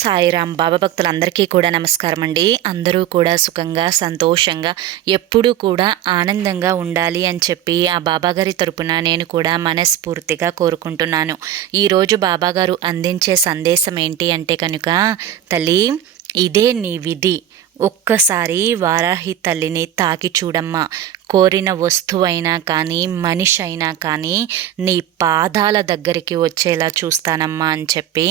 సాయిరామ్. బాబా భక్తులందరికీ కూడా నమస్కారం అండి. అందరూ కూడా సుఖంగా సంతోషంగా ఎప్పుడూ కూడా ఆనందంగా ఉండాలి అని చెప్పి ఆ బాబాగారి తరపున నేను కూడా మనస్ఫూర్తిగా కోరుకుంటున్నాను. ఈరోజు బాబాగారు అందించే సందేశం ఏంటి అంటే కనుక, తల్లి ఇదే నీ విధి, ఒక్కసారి వారాహి తల్లిని తాకి చూడమ్మా. కోరిన వస్తువైనా కానీ మనిషి అయినా కానీ నీ పాదాల దగ్గరికి వచ్చేలా చూస్తానమ్మా అని చెప్పి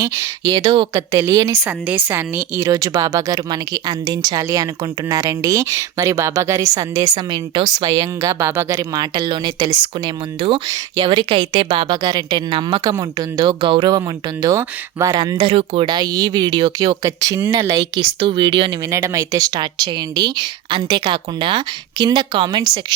ఏదో ఒక తెలియని సందేశాన్ని ఈరోజు బాబాగారు మనకి అందించాలి అనుకుంటున్నారండి. మరి బాబాగారి సందేశం ఏంటో స్వయంగా బాబాగారి మాటల్లోనే తెలుసుకునే ముందు, ఎవరికైతే బాబాగారు అంటే నమ్మకం ఉంటుందో, గౌరవం ఉంటుందో వారందరూ కూడా ఈ వీడియోకి ఒక చిన్న లైక్ ఇస్తూ వీడియోని వినడం అయితే స్టార్ట్ చేయండి. అంతేకాకుండా కింద కామెంట్ సెక్షన్లో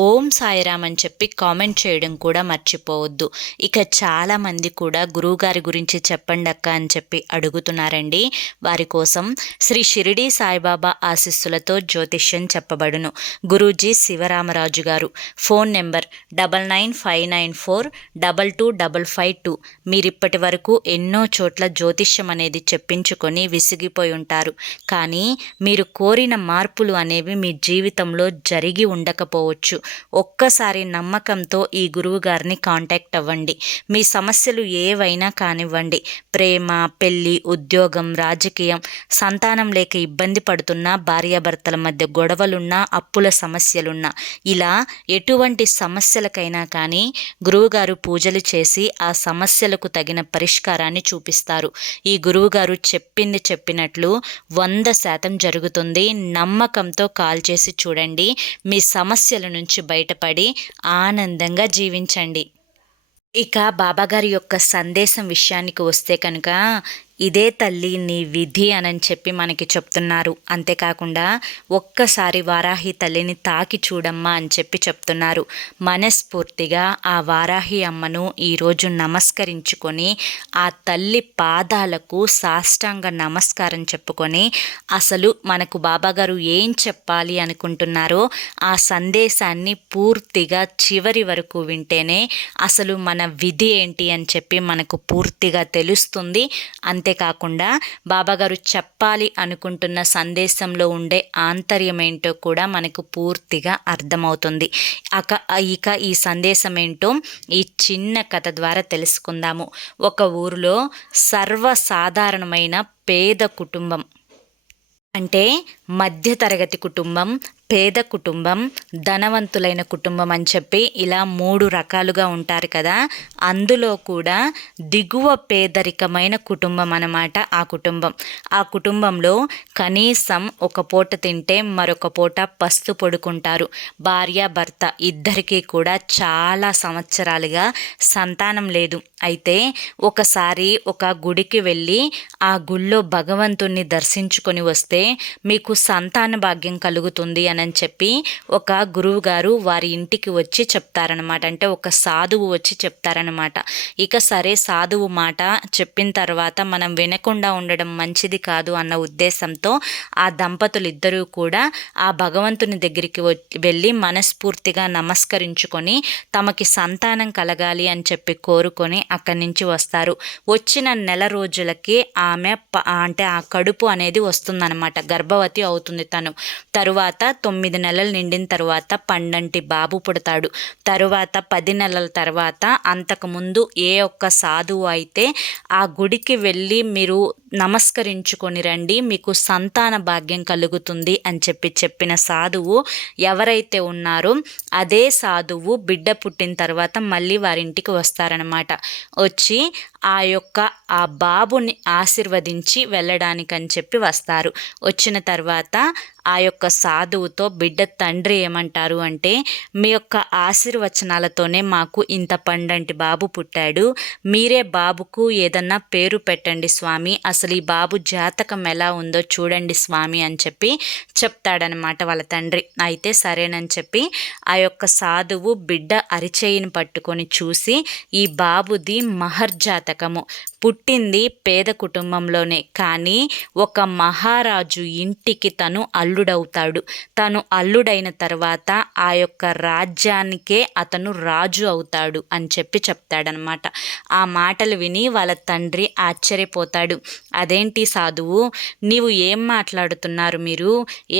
ఓం సాయిరామ్ అని చెప్పి కామెంట్ చేయడం కూడా మర్చిపోవద్దు. ఇక చాలామంది కూడా గురువుగారి గురించి చెప్పండి అక్క అని చెప్పి అడుగుతున్నారండి. వారి కోసం శ్రీ షిరిడి సాయిబాబా ఆశీస్సులతో జ్యోతిష్యం చెప్పబడును. గురూజీ శివరామరాజు గారు. Phone number 9959422552. మీరిప్పటి వరకు ఎన్నో చోట్ల జ్యోతిష్యం అనేది చెప్పించుకొని విసిగిపోయి ఉంటారు. కానీ మీరు కోరిన మార్పులు అనేవి మీ జీవితంలో జరిగి ఉండకపోవచ్చు. ఒక్కసారి నమ్మకంతో ఈ గురువు గారిని కాంటాక్ట్ అవ్వండి. మీ సమస్యలు ఏవైనా కానివ్వండి, ప్రేమ, పెళ్ళి, ఉద్యోగం, రాజకీయం, సంతానం లేక ఇబ్బంది పడుతున్నా, భార్యాభర్తల మధ్య గొడవలున్నా, అప్పుల సమస్యలున్నా, ఇలా ఎటువంటి సమస్యలకైనా కానీ గురువుగారు పూజలు చేసి ఆ సమస్యలకు తగిన పరిష్కారాన్ని చూపిస్తారు. ఈ గురువుగారు చెప్పింది చెప్పినట్లు 100% జరుగుతుంది. నమ్మకంతో కాల్ చేసి చూడండి. మీ సమస్యల నుంచి బయటపడి ఆనందంగా జీవించండి. ఇక బాబాగారి యొక్క సందేశం విషయానికి వస్తే కనుక, ఇదే తల్లి నీ విధి అని చెప్పి మనకి చెప్తున్నారు. అంతేకాకుండా ఒక్కసారి వారాహి తల్లిని తాకి చూడమ్మా అని చెప్పి చెప్తున్నారు. మనస్ఫూర్తిగా ఆ వారాహి అమ్మను ఈరోజు నమస్కరించుకొని ఆ తల్లి పాదాలకు సాష్టాంగ నమస్కారం చెప్పుకొని అసలు మనకు బాబాగారు ఏం చెప్పాలి అనుకుంటున్నారో ఆ సందేశాన్ని పూర్తిగా చివరి వరకు వింటేనే అసలు మన విధి ఏంటి అని చెప్పి మనకు పూర్తిగా తెలుస్తుంది. అంతేకాకుండా బాబాగారు చెప్పాలి అనుకుంటున్న సందేశంలో ఉండే ఆంతర్యం ఏంటో కూడా మనకు పూర్తిగా అర్థమవుతుంది. ఇక ఈ సందేశం ఏంటో ఈ చిన్న కథ ద్వారా తెలుసుకుందాము. ఒక ఊరిలో సర్వసాధారణమైన పేద కుటుంబం, అంటే మధ్యతరగతి కుటుంబం, పేద కుటుంబం, ధనవంతులైన కుటుంబం అని చెప్పి ఇలా 3 రకాలుగా ఉంటారు కదా. అందులో కూడా దిగువ పేదరికమైన కుటుంబం అన్నమాట ఆ కుటుంబం. ఆ కుటుంబంలో కనీసం ఒక పూట తింటే మరొక పూట పస్తు పడుకుంటారు. భార్య భర్త ఇద్దరికీ కూడా చాలా సంవత్సరాలుగా సంతానం లేదు. అయితే ఒకసారి ఒక గుడికి వెళ్ళి ఆ గుళ్ళో భగవంతుణ్ణి దర్శించుకొని వస్తే మీకు సంతాన భాగ్యం కలుగుతుంది అని చెప్పి ఒక గురువు గారు వారి ఇంటికి వచ్చి చెప్తారనమాట. అంటే ఒక సాధువు వచ్చి చెప్తారనమాట. ఇక సరే, సాధువు మాట చెప్పిన తర్వాత మనం వినకుండా ఉండడం మంచిది కాదు అన్న ఉద్దేశంతో ఆ దంపతులు ఇద్దరూ కూడా ఆ భగవంతుని దగ్గరికి వెళ్ళి మనస్ఫూర్తిగా నమస్కరించుకొని తమకి సంతానం కలగాలి అని చెప్పి కోరుకొని అక్కడి నుంచి వస్తారు. వచ్చిన నెల రోజులకి ఆమె అంటే ఆ కడుపు అనేది వస్తుందన్నమాట. గర్భవతి అవుతుంది తను. తరువాత 9 నెలలు నిండిన తర్వాత పండంటి బాబు పుడతాడు. తరువాత 10 నెలల తర్వాత, అంతకుముందు ఏ ఒక్క సాధువు అయితే ఆ గుడికి వెళ్ళి మీరు నమస్కరించుకొని రండి, మీకు సంతాన భాగ్యం కలుగుతుంది అని చెప్పిన సాధువు ఎవరైతే ఉన్నారో అదే సాధువు బిడ్డ పుట్టిన తర్వాత మళ్ళీ వారింటికి వస్తారనమాట. వచ్చి ఆ బాబుని ఆశీర్వదించి వెళ్ళడానికని చెప్పి వస్తారు. వచ్చిన తర్వాత ఆ యొక్క సాధువుతో బిడ్డ తండ్రి ఏమంటారు అంటే, మీ యొక్క ఆశీర్వచనాలతోనే మాకు ఇంత పండంటి బాబు పుట్టాడు, మీరే బాబుకు ఏదన్నా పేరు పెట్టండి స్వామి, అసలు ఈ బాబు జాతకం ఎలా ఉందో చూడండి స్వామి అని చెప్పి చెప్తాడనమాట వాళ్ళ తండ్రి. అయితే సరేనని చెప్పి ఆ యొక్క సాధువు బిడ్డ అరిచేయిని పట్టుకొని చూసి, ఈ బాబుది మహర్జాతకము, పుట్టింది పేద కుటుంబంలోనే, కానీ ఒక మహారాజు ఇంటికి తను అల్లుడవుతాడు. తను అల్లుడైన తర్వాత ఆ యొక్క రాజ్యానికే అతను రాజు అవుతాడు అని చెప్పి చెప్తాడనమాట. ఆ మాటలు విని వాళ్ళ తండ్రి ఆశ్చర్యపోతాడు. అదేంటి సాధువు, నీవు ఏం మాట్లాడుతున్నారు మీరు?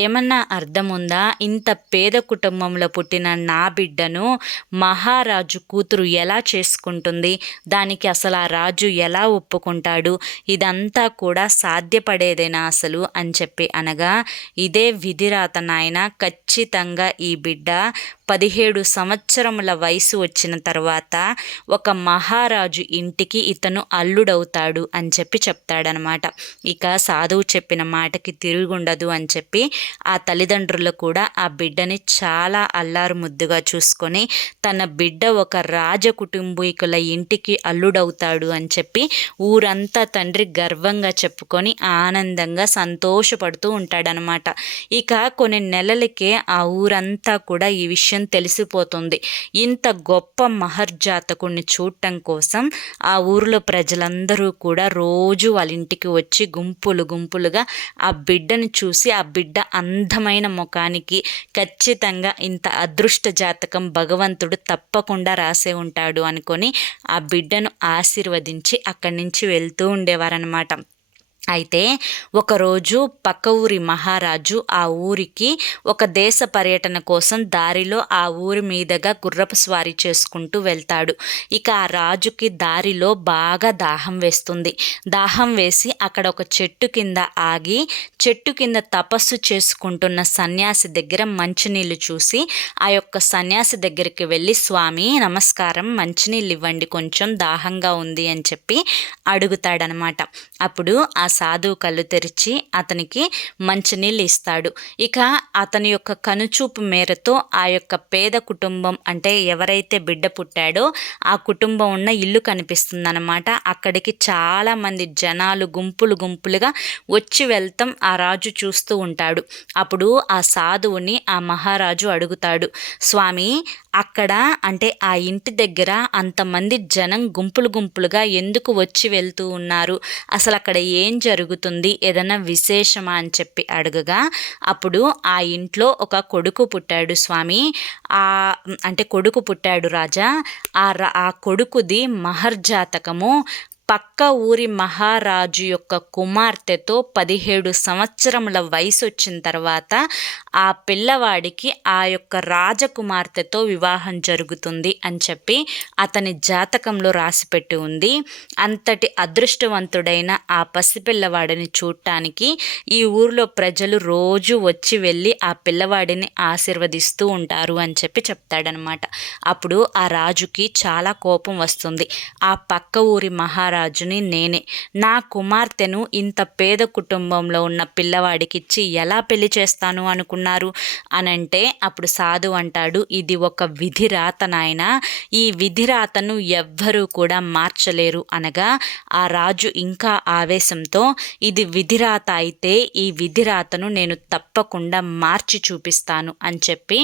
ఏమన్నా అర్థముందా? ఇంత పేద కుటుంబంలో పుట్టిన నా బిడ్డను మహారాజు కూతురు ఎలా చేసుకుంటుంది? దానికి అసలు ఆ రాజు ఎలా ఒప్పుకుంటాడు? ఇదంతా కూడా సాధ్యపడేదేనా అసలు అని చెప్పి అనగా, ఇదే విధిరాత నాయన, ఖచ్చితంగా ఈ బిడ్డ 17 సంవత్సరముల వయసు వచ్చిన తర్వాత ఒక మహారాజు ఇంటికి ఇతను అల్లుడవుతాడు అని చెప్పి చెప్తాడనమాట. ఇక సాధువు చెప్పిన మాటకి తిరుగుండదు అని చెప్పి ఆ తల్లిదండ్రులు కూడా ఆ బిడ్డని చాలా అల్లారు ముద్దుగా చూసుకొని, తన బిడ్డ ఒక రాజకుటుంబీకుల ఇంటికి అల్లుడవుతాడు అని చెప్పి ఊరంతా తండ్రి గర్వంగా చెప్పుకొని ఆనందంగా సంతోషపడుతూ ఉంటాడనమాట. ఇక కొన్ని నెలలకే ఆ ఊరంతా కూడా ఈ విషయం తెలిసిపోతుంది. ఇంత గొప్ప మహర్జాతకుడిని చూడటం కోసం ఆ ఊరిలో ప్రజలందరూ కూడా రోజు వాళ్ళ ఇంటికి వచ్చి గుంపులుగా ఆ బిడ్డను చూసి, ఆ బిడ్డ అందమైన ముఖానికి ఖచ్చితంగా ఇంత అదృష్ట జాతకం భగవంతుడు తప్పకుండా రాసే ఉంటాడు అనుకొని ఆ బిడ్డను ఆశీర్వదించి అక్కడి నుంచి వెళ్తూ ఉండేవారనమాట. అయితే ఒకరోజు పక్క ఊరి మహారాజు ఆ ఊరికి ఒక దేశ పర్యటన కోసం దారిలో ఆ ఊరి మీదుగా గుర్రపు స్వారీ చేసుకుంటూ వెళ్తాడు. ఇక ఆ రాజుకి దారిలో బాగా దాహం వేస్తుంది. దాహం వేసి అక్కడ ఒక చెట్టు కింద ఆగి, చెట్టు కింద తపస్సు చేసుకుంటున్న సన్యాసి దగ్గర మంచినీళ్ళు చూసి ఆ యొక్క సన్యాసి దగ్గరికి వెళ్ళి, స్వామి నమస్కారం, మంచినీళ్ళు ఇవ్వండి, కొంచెం దాహంగా ఉంది అని చెప్పి అడుగుతాడనమాట. అప్పుడు ఆ సాధువు కళ్ళు తెరిచి అతనికి మంచినీళ్ళు ఇస్తాడు. ఇక అతని యొక్క కనుచూపు మేరతో ఆ యొక్క పేద కుటుంబం, అంటే ఎవరైతే బిడ్డ పుట్టాడో ఆ కుటుంబం ఉన్న ఇల్లు కనిపిస్తుందన్నమాట. అక్కడికి చాలామంది జనాలు గుంపులుగా వచ్చి వెళ్తాం ఆ రాజు చూస్తూ ఉంటాడు. అప్పుడు ఆ సాధువుని ఆ మహారాజు అడుగుతాడు, స్వామి అక్కడ అంటే ఆ ఇంటి దగ్గర అంతమంది జనం గుంపులుగా ఎందుకు వచ్చి వెళ్తూ ఉన్నారు? అసలు అక్కడ ఏం జరుగుతుంది? ఏదైనా విశేషమా అని చెప్పి అడగగా, అప్పుడు ఆ ఇంట్లో ఒక కొడుకు పుట్టాడు స్వామి, అంటే కొడుకు పుట్టాడు రాజా. ఆ కొడుకుది మహర్జాతకము. పక్క ఊరి మహారాజు యొక్క కుమార్తెతో 17 సంవత్సరముల వయసు వచ్చిన తర్వాత ఆ పిల్లవాడికి ఆ యొక్క రాజకుమార్తెతో వివాహం జరుగుతుంది అని చెప్పి అతని జాతకంలో రాసిపెట్టి ఉంది. అంతటి అదృష్టవంతుడైన ఆ పసిపిల్లవాడిని చూడటానికి ఈ ఊరిలో ప్రజలు రోజు వచ్చి వెళ్ళి ఆ పిల్లవాడిని ఆశీర్వదిస్తూ ఉంటారు అని చెప్పి చెప్తాడనమాట. అప్పుడు ఆ రాజుకి చాలా కోపం వస్తుంది. ఆ పక్క ఊరి మహారాజుని నేనే, నా కుమార్తెను ఇంత పేద కుటుంబంలో ఉన్న పిల్లవాడికి ఇచ్చి ఎలా పెళ్లి చేస్తాను అనుకున్నారు అనంటే, అప్పుడు సాధు అంటాడు, ఇది ఒక విధిరాత నాయన, ఈ విధిరాతను ఎవ్వరూ కూడా మార్చలేరు అనగా, ఆ రాజు ఇంకా ఆవేశంతో, ఇది విధిరాత అయితే ఈ విధిరాతను నేను తప్పకుండా మార్చి చూపిస్తాను అని చెప్పి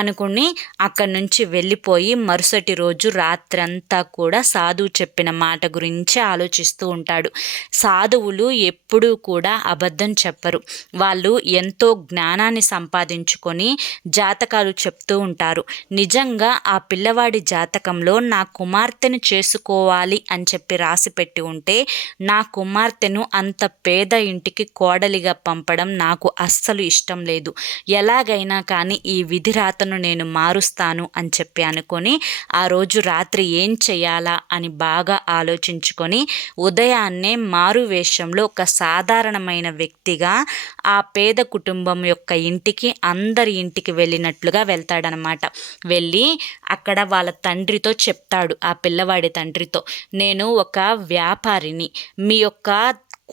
అనుకుని అక్కడి నుంచి వెళ్ళిపోయి మరుసటి రోజు రాత్రంతా కూడా సాధువు చెప్పిన మాట గురించి ఆలోచిస్తూ ఉంటాడు. సాధువులు ఎప్పుడూ కూడా అబద్ధం చెప్పరు. వాళ్ళు ఎంతో జ్ఞానాన్ని సంపాదించుకొని జాతకాలు చెప్తూ ఉంటారు. నిజంగా ఆ పిల్లవాడి జాతకంలో నా కుమార్తెను చేసుకోవాలి అని చెప్పి రాసి పెట్టి ఉంటే, నా కుమార్తెను అంత పేద ఇంటికి కోడలిగా పంపడం నాకు అస్సలు ఇష్టం లేదు. ఎలాగైనా కానీ ఈ విధిరాతను నేను మారుస్తాను అని చెప్పి అనుకొని ఆ రోజు రాత్రి ఏం చేయాలా అని బాగా ఆలోచించుకొని ఉదయాన్నే మారు వేషంలో ఒక సాధారణమైన వ్యక్తిగా ఆ పేద కుటుంబం యొక్క ఇంటికి, అందరి ఇంటికి వెళ్ళినట్లుగా వెళ్తాడనమాట. వెళ్ళి అక్కడ వాళ్ళ తండ్రితో చెప్తాడు, ఆ పిల్లవాడి తండ్రితో, నేను ఒక వ్యాపారిని, మీ యొక్క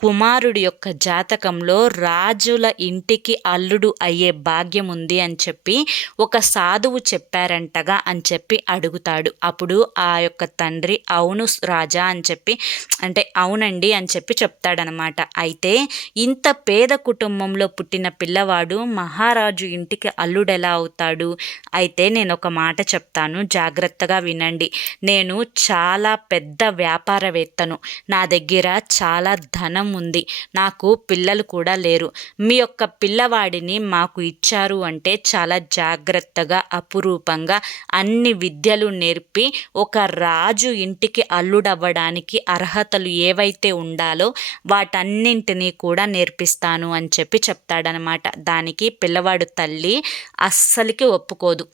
కుమారుడి యొక్క జాతకంలో రాజుల ఇంటికి అల్లుడు అయ్యే భాగ్యం ఉంది అని చెప్పి ఒక సాధువు చెప్పారంటగా అని చెప్పి అడుగుతాడు. అప్పుడు ఆ యొక్క తండ్రి అవును రాజా అని చెప్పి, అంటే అవునండి అని చెప్పి చెప్తాడనమాట. అయితే ఇంత పేద కుటుంబంలో పుట్టిన పిల్లవాడు మహారాజు ఇంటికి అల్లుడు ఎలా అవుతాడు? అయితే నేను ఒక మాట చెప్తాను, జాగ్రత్తగా వినండి. నేను చాలా పెద్ద వ్యాపారవేత్తను, నా దగ్గర చాలా ధనం ధనం ఉంది, నాకు పిల్లలు కూడా లేరు. మీ యొక్క పిల్లవాడిని మాకు ఇచ్చారు అంటే చాలా జాగ్రత్తగా అపురూపంగా అన్ని విద్యలు నేర్పి ఒక రాజు ఇంటికి అల్లుడవ్వడానికి అర్హతలు ఏవైతే ఉండాలో వాటన్నింటినీ కూడా నేర్పిస్తాను అని చెప్పి చెప్తాడనమాట. దానికి పిల్లవాడు తల్లి అస్సలకి ఒప్పుకోదు.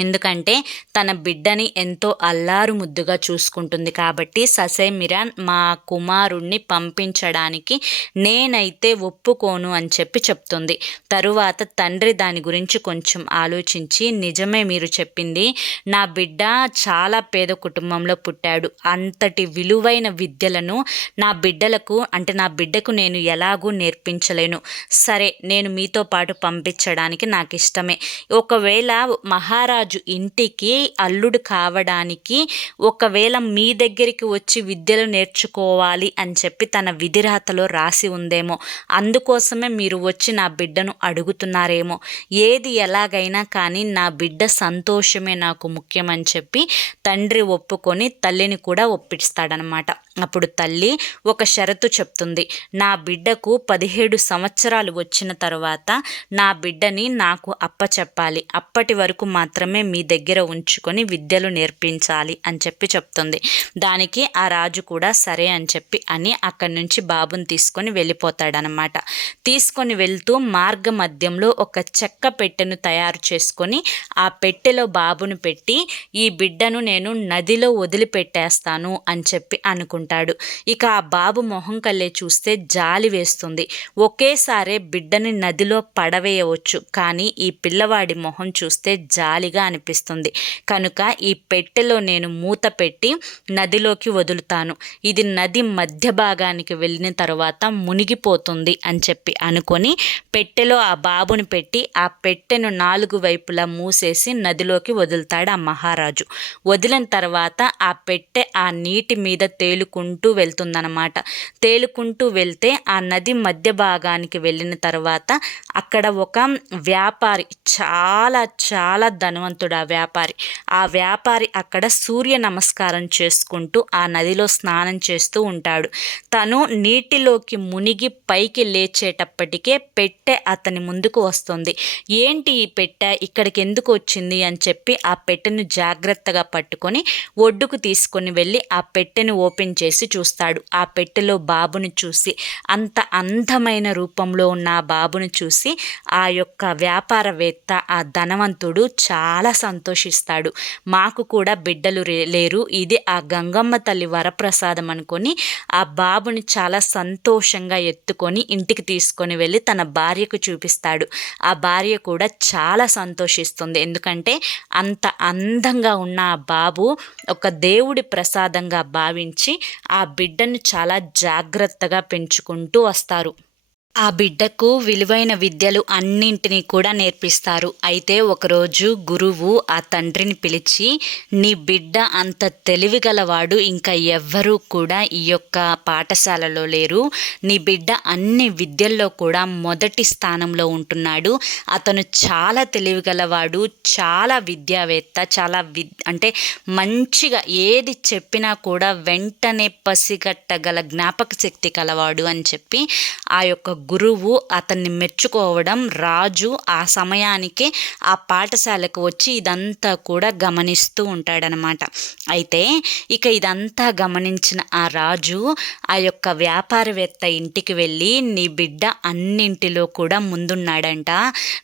ఎందుకంటే తన బిడ్డని ఎంతో అల్లారు ముద్దుగా చూసుకుంటుంది కాబట్టి ససేమిరా మా కుమారుణ్ణి పంపించడానికి నేనైతే ఒప్పుకోను అని చెప్పి చెప్తుంది. తరువాత తండ్రి దాని గురించి కొంచెం ఆలోచించి, నిజమే మీరు చెప్పింది, నా బిడ్డ చాలా పేద కుటుంబంలో పుట్టాడు, అంతటి విలువైన విద్యలను నా బిడ్డకు నేను ఎలాగూ నేర్పించలేను. సరే, నేను మీతో పాటు పంపించడానికి నాకు ఇష్టమే. ఒకవేళ మహారాజు ఇంటికి అల్లుడు కావడానికి ఒకవేళ మీ దగ్గరికి వచ్చి విద్యలు నేర్చుకోవాలి అని చెప్పి తన విధిరాతలో రాసి ఉందేమో, అందుకోసమే మీరు వచ్చి నా బిడ్డను అడుగుతున్నారేమో. ఏది ఎలాగైనా కానీ నా బిడ్డ సంతోషమే నాకు ముఖ్యమని చెప్పి తండ్రి ఒప్పుకొని తల్లిని కూడా ఒప్పిస్తాడనమాట. అప్పుడు తల్లి ఒక షరతు చెప్తుంది. నా బిడ్డకు 17 సంవత్సరాలు వచ్చిన తర్వాత నా బిడ్డని నాకు అప్పచెప్పాలి, అప్పటి వరకు మాత్రమే మీ దగ్గర ఉంచుకొని విద్యలు నేర్పించాలి అని చెప్పి చెప్తుంది. దానికి ఆ రాజు కూడా సరే అని చెప్పి అక్కడి నుంచి బాబుని తీసుకొని వెళ్ళిపోతాడనమాట. తీసుకొని వెళ్తూ మార్గ మధ్యంలో ఒక చెక్క పెట్టెను తయారు చేసుకొని ఆ పెట్టెలో బాబును పెట్టి ఈ బిడ్డను నేను నదిలో వదిలిపెట్టేస్తాను అని చెప్పి అనుకుంటాడు. ఇక ఆ బాబు మొహం కల్లే చూస్తే జాలి వేస్తుంది. ఒకేసారి బిడ్డని నదిలో పడవేయవచ్చు, కానీ ఈ పిల్లవాడి మొహం చూస్తే జాలిగా అనిపిస్తుంది. కనుక ఈ పెట్టెలో నేను మూత పెట్టి నదిలోకి వదులుతాను, ఇది నది మధ్య భాగానికి వెళ్ళిన తర్వాత మునిగిపోతుంది అని చెప్పి అనుకొని పెట్టెలో ఆ బాబుని పెట్టి ఆ పెట్టెను 4 వైపులా మూసేసి నదిలోకి వదులుతాడు ఆ మహారాజు. వదిలిన తర్వాత ఆ పెట్టె ఆ నీటి మీద తేలుకుంటూ వెళ్తుందన్నమాట. తేలుకుంటూ వెళ్తే ఆ నది మధ్య భాగానికి వెళ్ళిన తర్వాత అక్కడ ఒక వ్యాపారి, చాలా చాలా ధనవంతుడు ఆ వ్యాపారి అక్కడ సూర్య నమస్కారం చేసుకుంటూ ఆ నదిలో స్నానం చేస్తూ ఉంటాడు. తను నీటిలోకి మునిగి పైకి లేచేటప్పటికే పెట్టె అతని ముందుకు వస్తుంది. ఏంటి ఈ పెట్టె ఇక్కడికి ఎందుకు వచ్చింది అని చెప్పి ఆ పెట్టెను జాగ్రత్తగా పట్టుకొని ఒడ్డుకు తీసుకొని వెళ్ళి ఆ పెట్టెను ఓపెన్ చేసి చూస్తాడు. ఆ పెట్టెలో బాబుని చూసి, అంత అందమైన రూపంలో ఉన్న ఆ బాబుని చూసి ఆ యొక్క వ్యాపారవేత్త, ఆ ధనవంతుడు చాలా సంతోషిస్తాడు. మాకు కూడా బిడ్డలు లేరు, ఇది ఆ గంగమ్మ తల్లి వరప్రసాదం అనుకొని ఆ బాబుని చాలా సంతోషంగా ఎత్తుకొని ఇంటికి తీసుకొని వెళ్ళి తన భార్యకు చూపిస్తాడు. ఆ భార్య కూడా చాలా సంతోషిస్తుంది. ఎందుకంటే అంత అందంగా ఉన్న ఆ బాబు ఒక దేవుడి ప్రసాదంగా భావించి ఆ బిడ్డను చాలా జాగ్రత్తగా పెంచుకుంటూ వస్తారు. ఆ బిడ్డకు విలువైన విద్యలు అన్నింటినీ కూడా నేర్పిస్తారు. అయితే ఒకరోజు గురువు ఆ తండ్రిని పిలిచి, నీ బిడ్డ అంత తెలివిగలవాడు ఇంకా ఎవ్వరూ కూడా ఈ యొక్క పాఠశాలలో లేరు, నీ బిడ్డ అన్ని విద్యల్లో కూడా మొదటి స్థానంలో ఉంటున్నాడు, అతను చాలా తెలివిగలవాడు, చాలా విద్యావేత్త, చాలా అంటే మంచిగా ఏది చెప్పినా కూడా వెంటనే పసిగట్టగల జ్ఞాపక శక్తి కలవాడు అని చెప్పి ఆ యొక్క గురువు అతన్ని మెచ్చుకోవడం, రాజు ఆ సమయానికి ఆ పాఠశాలకు వచ్చి ఇదంతా కూడా గమనిస్తూ ఉంటాడనమాట. అయితే ఇక ఇదంతా గమనించిన ఆ రాజు ఆ యొక్క వ్యాపారవేత్త ఇంటికి వెళ్ళి, నీ బిడ్డ అన్నింటిలో కూడా ముందున్నాడంట,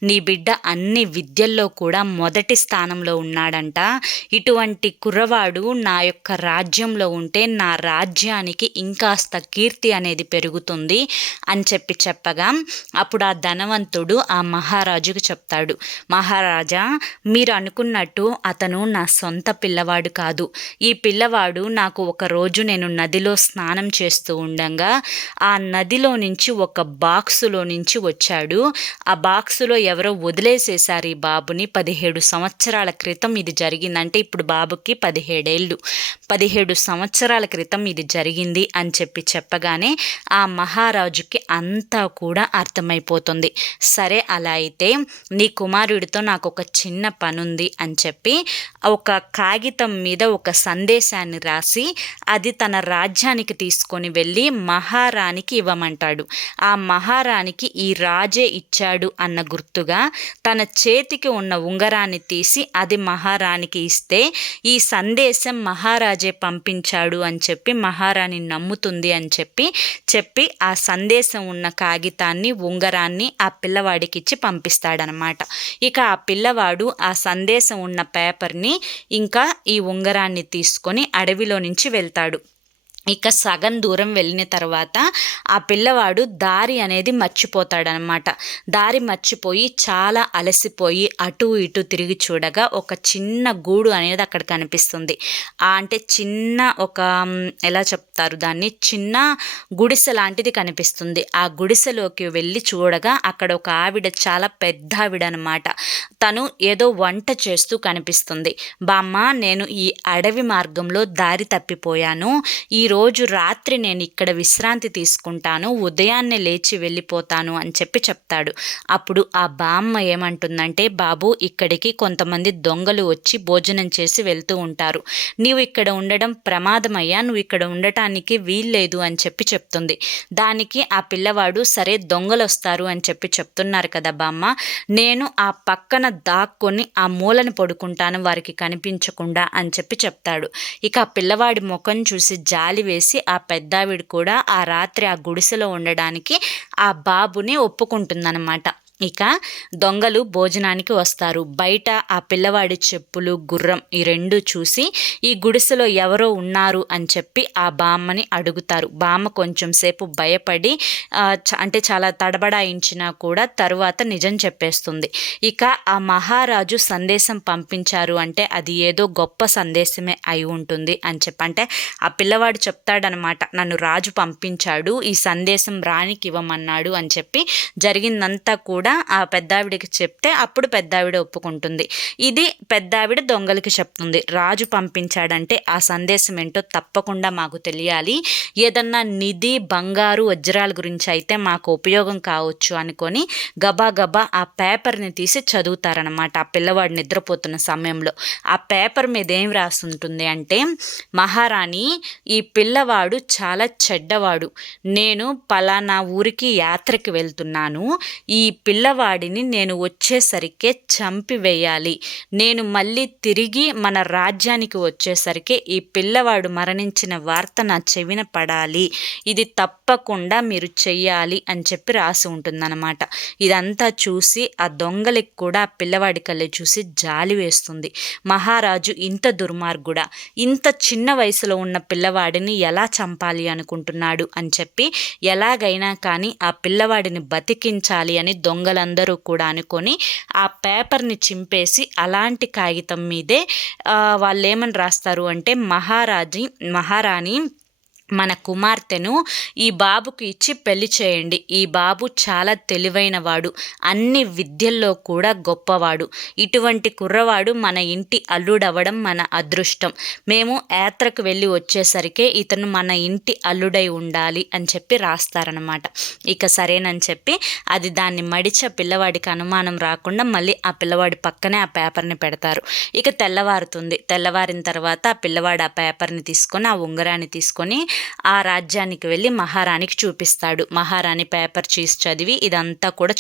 నీ బిడ్డ అన్ని విద్యల్లో కూడా మొదటి స్థానంలో ఉన్నాడంట, ఇటువంటి కుర్రవాడు నా యొక్క రాజ్యంలో ఉంటే నా రాజ్యానికి ఇంకాస్త కీర్తి అనేది పెరుగుతుంది అని చెప్పగా అప్పుడు ఆ ధనవంతుడు ఆ మహారాజుకు చెప్తాడు, మహారాజా, మీరు అనుకున్నట్టు అతను నా సొంత పిల్లవాడు కాదు. ఈ పిల్లవాడు నాకు ఒక రోజు నేను నదిలో స్నానం చేస్తూ ఉండగా ఆ నదిలో నుంచి ఒక బాక్సులో నుంచి వచ్చాడు. ఆ బాక్సులో ఎవరో వదిలేసేశారు ఈ బాబుని. 17 సంవత్సరాల క్రితం ఇది జరిగిందంటే ఇప్పుడు బాబుకి 17 ఏళ్ళు. 17 సంవత్సరాల క్రితం ఇది జరిగింది అని చెప్పగానే ఆ మహారాజుకి అంతా కూడా అర్థమైపోతుంది. సరే అలా అయితే నీ కుమారుడితో నాకు ఒక చిన్న పనుంది అని చెప్పి ఒక కాగితం మీద ఒక సందేశాన్ని రాసి అది తన రాజ్యానికి తీసుకొని వెళ్ళి మహారాణికి ఇవ్వమంటాడు. ఆ మహారాణికి ఈ రాజే ఇచ్చాడు అన్న గుర్తుగా తన చేతికి ఉన్న ఉంగరాన్ని తీసి అది మహారాణికి ఇస్తే ఈ సందేశం మహారాజే పంపించాడు అని చెప్పి మహారాణి నమ్ముతుంది అని చెప్పి ఆ సందేశం ఉన్న కాగితాన్ని ఉంగరాన్ని ఆ పిల్లవాడికి ఇచ్చి పంపిస్తాడనమాట. ఇక ఆ పిల్లవాడు ఆ సందేశం ఉన్న పేపర్ని ఇంకా ఈ ఉంగరాన్ని తీసుకొని అడవిలో నుంచి వెళ్తాడు. ఇక సగం దూరం వెళ్ళిన తర్వాత ఆ పిల్లవాడు దారి అనేది మర్చిపోతాడనమాట. దారి మర్చిపోయి చాలా అలసిపోయి అటు ఇటు తిరిగి చూడగా ఒక చిన్న గూడు అనేది అక్కడ కనిపిస్తుంది. అంటే చిన్న ఒక ఎలా చెప్తారు దాన్ని, చిన్న గుడిసె లాంటిది కనిపిస్తుంది. ఆ గుడిసెలోకి వెళ్ళి చూడగా అక్కడ ఒక ఆవిడ, చాలా పెద్ద ఆవిడ అనమాట. తను ఏదో వంట చేస్తూ కనిపిస్తుంది. బామ్మ, నేను ఈ అడవి మార్గంలో దారి తప్పిపోయాను. ఈరోజు రాత్రి నేను ఇక్కడ విశ్రాంతి తీసుకుంటాను, ఉదయాన్నే లేచి వెళ్ళిపోతాను అని చెప్తాడు. అప్పుడు ఆ బామ్మ ఏమంటుందంటే, బాబు, ఇక్కడికి కొంతమంది దొంగలు వచ్చి భోజనం చేసి వెళ్తూ ఉంటారు. నీవు ఇక్కడ ఉండడం ప్రమాదమయ్యా, నువ్వు ఇక్కడ ఉండటానికి వీల్లేదు అని చెప్తుంది. దానికి ఆ పిల్లవాడు, సరే దొంగలు వస్తారు అని చెప్తున్నారు కదా బామ్మ, నేను ఆ పక్కన దాక్కొని ఆ మూలను పడుకుంటాను వారికి కనిపించకుండా అని చెప్తాడు. ఇక ఆ పిల్లవాడి ముఖం చూసి జాలి వేసి ఆ పెద్దావిడ కూడా ఆ రాత్రి ఆ గుడిసెలో ఉండడానికి ఆ బాబుని ఒప్పుకుంటుందన్నమాట. ఇక దొంగలు భోజనానికి వస్తారు. బయట ఆ పిల్లవాడి చెప్పులు, గుర్రం ఈ రెండు చూసి ఈ గుడిసెలో ఎవరో ఉన్నారు అని చెప్పి ఆ బామ్మని అడుగుతారు. బామ్మ కొంచెం సేపు భయపడి అంటే చాలా తడబడాయించినా కూడా తరువాత నిజం చెప్పేస్తుంది. ఇక ఆ మహారాజు సందేశం పంపించారు అంటే అది ఏదో గొప్ప సందేశమే అయి ఉంటుంది అని అంటే ఆ పిల్లవాడు చెప్తాడనమాట, నన్ను రాజు పంపించాడు, ఈ సందేశం రాణికి ఇవ్వమన్నాడు అని జరిగిందంతా కూడా ఆ పెద్దావిడికి చెప్తే అప్పుడు పెద్దావిడ ఒప్పుకుంటుంది. ఇది పెద్దావిడ దొంగలకి చెప్తుంది. రాజు పంపించాడంటే ఆ సందేశం ఏంటో తప్పకుండా మాకు తెలియాలి, ఏదన్నా నిధి, బంగారు, వజ్రాల గురించి అయితే మాకు ఉపయోగం కావచ్చు అనుకొని గబా ఆ పేపర్ని తీసి చదువుతారనమాట. ఆ పిల్లవాడు నిద్రపోతున్న సమయంలో ఆ పేపర్ మీద ఏం రాసి ఉంటుంది అంటే, మహారాణి, ఈ పిల్లవాడు చాలా చెడ్డవాడు, నేను పలానా ఊరికి యాత్రకి వెళ్తున్నాను, ఈ పిల్లవాడిని నేను వచ్చేసరికి చంపివేయాలి, నేను మళ్ళీ తిరిగి మన రాజ్యానికి వచ్చేసరికి ఈ పిల్లవాడు మరణించిన వార్త నా చెవిన పడాలి, ఇది తప్పకుండా మీరు చెయ్యాలి అని రాసి ఉంటుందన్నమాట. ఇదంతా చూసి ఆ దొంగలకి కూడా ఆ పిల్లవాడి కళ్ళే చూసి జాలి వేస్తుంది. మహారాజు ఇంత దుర్మార్గుడా, ఇంత చిన్న వయసులో ఉన్న పిల్లవాడిని ఎలా చంపాలి అనుకుంటున్నాడు అని ఎలాగైనా కానీ ఆ పిల్లవాడిని బతికించాలి అని దొంగలందరూ కూడా అనుకొని ఆ పేపర్ని చింపేసి అలాంటి కాగితం మీదే వాళ్ళు ఏమని రాస్తారు అంటే, మహారాణి మన కుమార్తెను ఈ బాబుకి ఇచ్చి పెళ్లి చేయండి, ఈ బాబు చాలా తెలివైనవాడు, అన్ని విద్యల్లో కూడా గొప్పవాడు, ఇటువంటి కుర్రవాడు మన ఇంటి అల్లుడవడం మన అదృష్టం, మేము యాత్రకు వెళ్ళి వచ్చేసరికి ఇతను మన ఇంటి అల్లుడై ఉండాలి అని రాస్తారనమాట. ఇక సరేనని అది దాన్ని మడిచి ఆ పిల్లవాడికి అనుమానం రాకుండా మళ్ళీ ఆ పిల్లవాడి పక్కనే ఆ పేపర్ని పెడతారు. ఇక తెల్లవారుతుంది. తెల్లవారిన తర్వాత ఆ పిల్లవాడు ఆ పేపర్ని తీసుకొని, ఆ ఉంగరాన్ని తీసుకొని ఆ రాజ్యానికి వెళ్ళి మహారాణికి చూపిస్తాడు. మహారాణి పేపర్ చూసి చదివి ఇదంతా కూడా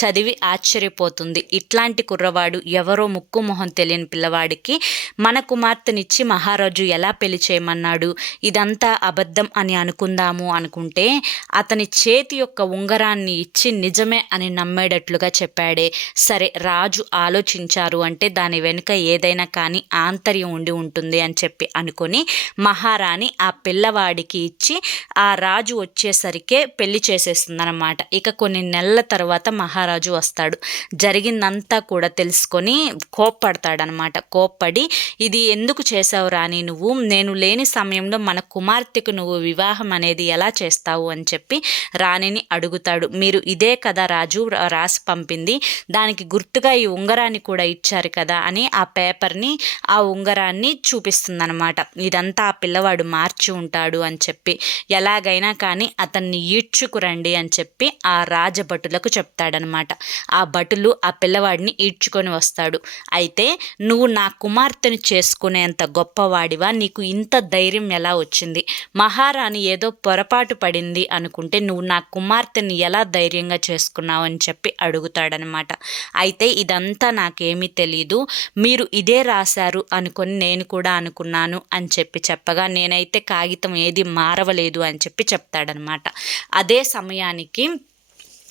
చదివి ఆశ్చర్యపోతుంది. ఇట్లాంటి కుర్రవాడు ఎవరో ముక్కు మొహం తెలియని పిల్లవాడికి మన కుమార్తెనిచ్చి మహారాజు ఎలా పెళ్లి చేయమన్నాడు, ఇదంతా అబద్ధం అని అనుకుంటే అతని చేతి యొక్క ఉంగరాన్ని ఇచ్చి నిజమే అని నమ్మేటట్లుగా చెప్పాడే. సరే, రాజు ఆలోచించారు అంటే దాని వెనుక ఏదైనా కానీ ఆంతర్యం ఉండి ఉంటుంది అని అనుకొని మహారాణి ఆ పిల్లవాడికి ఇచ్చి ఆ రాజు వచ్చేసరికే పెళ్లి చేసేస్తుందన్నమాట. ఇక కొన్ని నెలల తర్వాత మహారాజు వస్తాడు. జరిగిందంతా కూడా తెలుసుకొని కోప్పడతాడనమాట. కోప్పడి, ఇది ఎందుకు చేసావు రాణి నువ్వు, నేను లేని సమయంలో మన కుమార్తెకు నువ్వు వివాహం అనేది ఎలా చేస్తావు అని రాణిని అడుగుతాడు. మీరు ఇదే కదా రాజు రాసి పంపింది, దానికి గుర్తుగా ఈ ఉంగరాన్ని కూడా ఇచ్చారు కదా అని ఆ పేపర్ని, ఆ ఉంగరాన్ని చూపిస్తుందన్నమాట. ఇదంతా ఆ పిల్లవాడు మార్చి ఉంటాడు అని చెప్పి, ఎలాగైనా కానీ అతన్ని ఈడ్చుకురండి అని చెప్పి ఆ రాజభటులకు చెప్తాడనమాట. ఆ భటులు ఆ పిల్లవాడిని ఈడ్చుకొని వస్తాడు. అయితే నువ్వు నా కుమార్తెను చేసుకునేంత గొప్పవాడివా, నీకు ఇంత ధైర్యం ఎలా వచ్చింది, మహారాణి ఏదో పొరపాటు పడింది అనుకుంటే నువ్వు నా కుమార్తెని ఎలా ధైర్యంగా చేసుకున్నావు అని చెప్పి అడుగుతాడనమాట. అయితే ఇదంతా నాకేమీ తెలీదు, మీరు ఇదే రాశారు అనుకొని నేను కూడా అనుకున్నాను అని చెప్పి చెప్పగా, నేనైతే కాగితం ఏది మారవలేదు అని చెప్పి చెప్తాడనమాట. అదే సమయానికి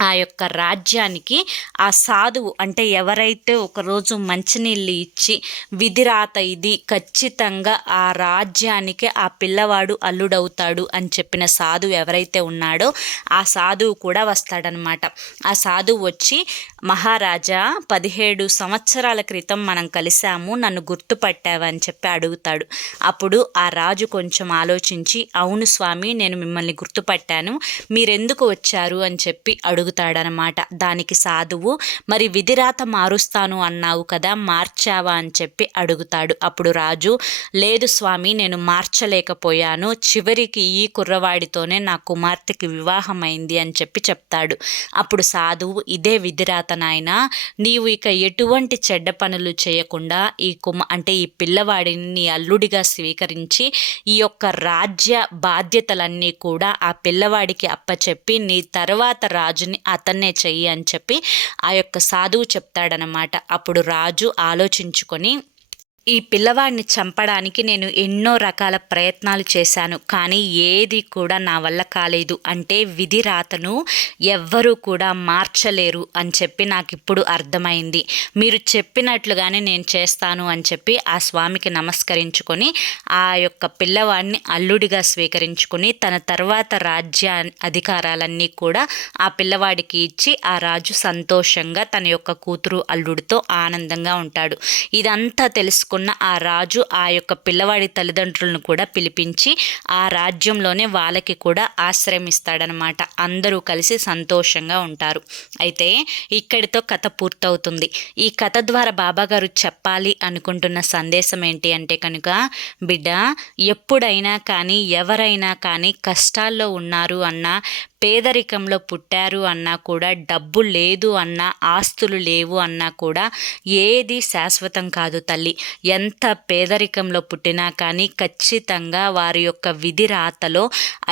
ఆ యొక్క రాజ్యానికి ఆ సాధువు, అంటే ఎవరైతే ఒకరోజు మంచినీళ్ళు ఇచ్చి విధిరాత ఇది ఖచ్చితంగా ఆ రాజ్యానికి ఆ పిల్లవాడు అల్లుడవుతాడు అని చెప్పిన సాధువు ఎవరైతే ఉన్నాడో ఆ సాధువు కూడా వస్తాడనమాట. ఆ సాధువు వచ్చి, మహారాజా 17 సంవత్సరాల క్రితం మనం కలిసాము, నన్ను గుర్తుపట్టావని చెప్పి అడుగుతాడు. అప్పుడు ఆ రాజు కొంచెం ఆలోచించి, అవును స్వామి, నేను మిమ్మల్ని గుర్తుపట్టాను, మీరెందుకు వచ్చారు అని చెప్పి అడుగుతాడనమాట. దానికి సాధువు, మరి విధిరాత మారుస్తాను అన్నావు కదా, మార్చావా అని చెప్పి అడుగుతాడు. అప్పుడు రాజు, లేదు స్వామి, నేను మార్చలేకపోయాను, చివరికి ఈ కుర్రవాడితోనే నా కుమార్తెకి వివాహమైంది అని చెప్పి చెప్తాడు. అప్పుడు సాధువు, ఇదే విధిరాత నాయనా, నీవు ఇక ఎటువంటి చెడ్డ పనులు చేయకుండా ఈ పిల్లవాడిని నీ అల్లుడిగా స్వీకరించి ఈ యొక్క రాజ్య బాధ్యతలన్నీ కూడా ఆ పిల్లవాడికి అప్పచెప్పి నీ తర్వాత రాజుని అతన్నే చెయ్యి అని చెప్పి ఆ యొక్క సాధువు చెప్తాడనమాట. అప్పుడు రాజు ఆలోచించుకొని, ఈ పిల్లవాడిని చంపడానికి నేను ఎన్నో రకాల ప్రయత్నాలు చేశాను, కానీ ఏది కూడా నా వల్ల కాలేదు, అంటే విధి రాతను ఎవ్వరూ కూడా మార్చలేరు అని చెప్పి నాకు ఇప్పుడు అర్థమైంది, మీరు చెప్పినట్లుగానే నేను చేస్తాను అని చెప్పి ఆ స్వామికి నమస్కరించుకొని ఆ యొక్క పిల్లవాడిని అల్లుడిగా స్వీకరించుకొని తన తర్వాత రాజ్య అధికారాలన్నీ కూడా ఆ పిల్లవాడికి ఇచ్చి ఆ రాజు సంతోషంగా తన యొక్క కూతురు అల్లుడితో ఆనందంగా ఉంటాడు. ఇదంతా తెలుసుకున్న ఆ రాజు ఆ యొక్క పిల్లవాడి తల్లిదండ్రులను కూడా పిలిపించి ఆ రాజ్యంలోనే వాళ్ళకి కూడా ఆశ్రయం ఇస్తాడనమాట. అందరూ కలిసి సంతోషంగా ఉంటారు. అయితే ఇక్కడితో కథ పూర్తవుతుంది. ఈ కథ ద్వారా బాబాగారు చెప్పాలి అనుకుంటున్న సందేశం ఏంటి అంటే కనుక, బిడ్డ, ఎప్పుడైనా కానీ ఎవరైనా కానీ కష్టాల్లో ఉన్నారు అన్నా, పేదరికంలో పుట్టారు అన్నా కూడా, డబ్బు లేదు అన్నా, ఆస్తులు లేవు అన్నా కూడా ఏది శాశ్వతం కాదు తల్లి. ఎంత పేదరికంలో పుట్టినా కానీ ఖచ్చితంగా వారి యొక్క విధి రాతలో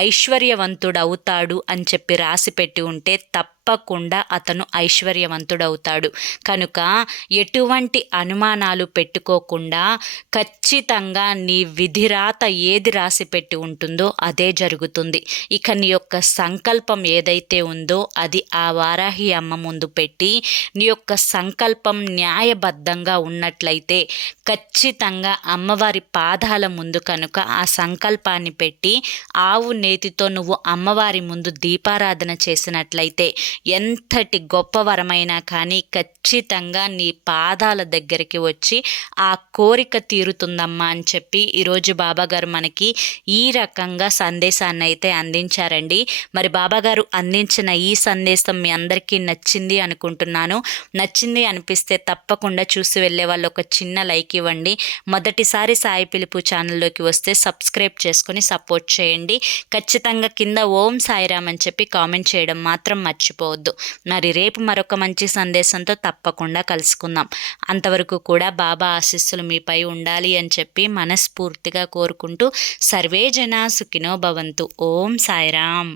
ఐశ్వర్యవంతుడవుతాడు అని చెప్పి రాసిపెట్టి ఉంటే తప్పకుండా అతను ఐశ్వర్యవంతుడవుతాడు. కనుక ఎటువంటి అనుమానాలు పెట్టుకోకుండా ఖచ్చితంగా నీ విధిరాత ఏది రాసి పెట్టి ఉంటుందో అదే జరుగుతుంది. ఇక నీ యొక్క సంకల్పం ఏదైతే ఉందో అది ఆ వారాహి అమ్మ ముందు పెట్టి నీ యొక్క సంకల్పం న్యాయబద్ధంగా ఉన్నట్లయితే ఖచ్చితంగా అమ్మవారి పాదాల ముందు కనుక ఆ సంకల్పాన్ని పెట్టి ఆవు నేతితో నువ్వు అమ్మవారి ముందు దీపారాధన చేసినట్లయితే ఎంతటి గొప్ప వరమైనా కానీ ఖచ్చితంగా నీ పాదాల దగ్గరికి వచ్చి ఆ కోరిక తీరుతుందమ్మా అని చెప్పి ఈరోజు బాబాగారు మనకి ఈ రకంగా సందేశాన్ని అయితే అందించారండి. మరి బాబాగారు అందించిన ఈ సందేశం మీ అందరికీ నచ్చింది అనుకుంటున్నాను. నచ్చింది అనిపిస్తే తప్పకుండా చూసి వెళ్ళే వాళ్ళు ఒక చిన్న లైక్ ఇవ్వండి. మొదటిసారి సాయి పిలుపు ఛానల్లోకి వస్తే సబ్స్క్రైబ్ చేసుకొని సపోర్ట్ చేయండి. ఖచ్చితంగా కింద ఓం సాయిరామ్ అని చెప్పి కామెంట్ చేయడం మాత్రం మర్చిపోవద్దు. మరి రేపు మరొక మంచి సందేశంతో తప్పకుండా కలుసుకుందాం. అంతవరకు కూడా బాబా ఆశీస్సులు మీపై ఉండాలి అని చెప్పి మనస్ఫూర్తిగా కోరుకుంటూ సర్వే జనా సుఖినో భవంతు. ఓం సాయిరామ్.